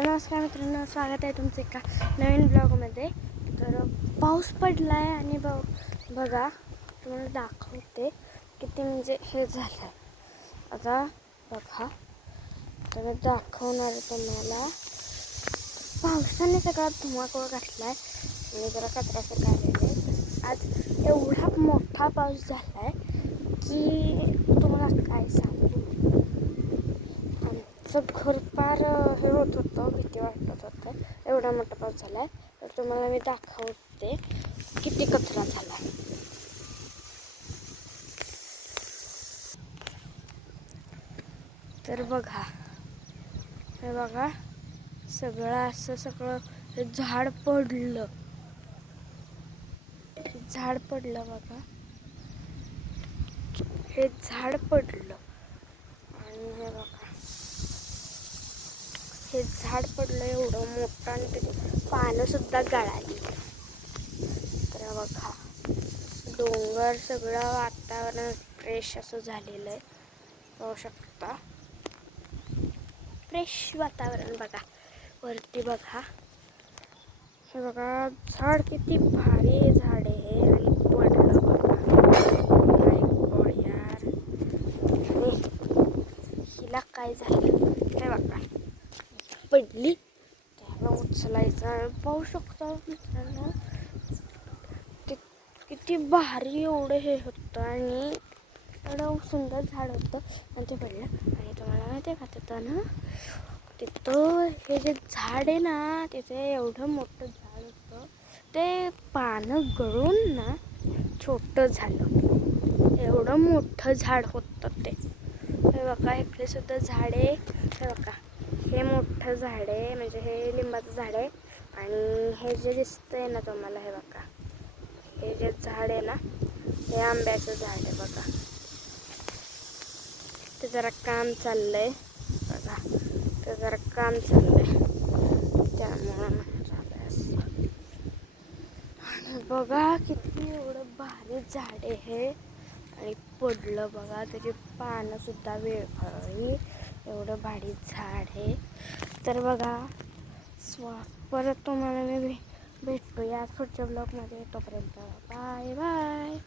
तर नमस्कार मित्रांनो, स्वागत आहे तुमचं एका नवीन ब्लॉगमध्ये. तर पाऊस पडला आहे आणि बघा तुम्हाला दाखवते किती म्हणजे हे झालं आहे. आता बघा तर दाखवणार तुम्हाला. पावसाने सगळा धुमाकूळ घातला आहे आणि जरा कचरा आलेले. आज एवढा मोठा पाऊस झाला आहे की तुम्हाला काय सांगू. घर फार हे होत होतं, भीती वाटत होतं. एवढा मोठा पाऊस झाला आहे. तर तुम्हाला मी दाखवते किती कचरा झाला आहे. तर बघा, हे बघा सगळं झाड पडलं बघा. हे झाड पडलं आणि हे बघा हे झाड पडलं एवढं मोठं आणि त्याची पानं सुद्धा गळाली. तर बघा डोंगर सगळं वातावरण फ्रेश असं झालेलं आहे. पाहू शकता फ्रेश वातावरण. बघा वरती बघा, हे बघा झाड किती भारी झाड आहे आणि पडलं बघा. यार आणि हिला काय झालं हे बघा, पडली त्याला उचलायचं. पाहू शकता मित्रांनो किती भारी एवढं हे होतं आणि एवढं सुंदर झाड होतं आणि ते पडलं. आणि तुम्हाला माहिती आहे का तिथं हे जे झाड आहे ना, तिथे एवढं मोठं झाड होतं, ते पानं गळून ना छोटं झालं. एवढं मोठं झाड होतं ते. हे बघा इकडे सुद्धा झाड आहे. हे बघा हे मोठं झाड आहे, म्हणजे हे लिंबाचं झाड आहे. आणि हे जे दिसतंय ना तुम्हाला, हे बघा हे जे झाड आहे ना, हे आंब्याचं झाड आहे बघा. ते जरा काम चाललंय बघा, ते जरा काम चाललंय त्यामुळं झालंय असं. आणि बघा किती एवढं भारी झाड आहे हे आणि पडलं बघा. त्याची पानं सुद्धा वेगळी, एवढं भारी झाड आहे. तर बघा परत तुम्हाला मी भेटूया पुढच्या ब्लॉगमध्ये. तोपर्यंत बाय बाय.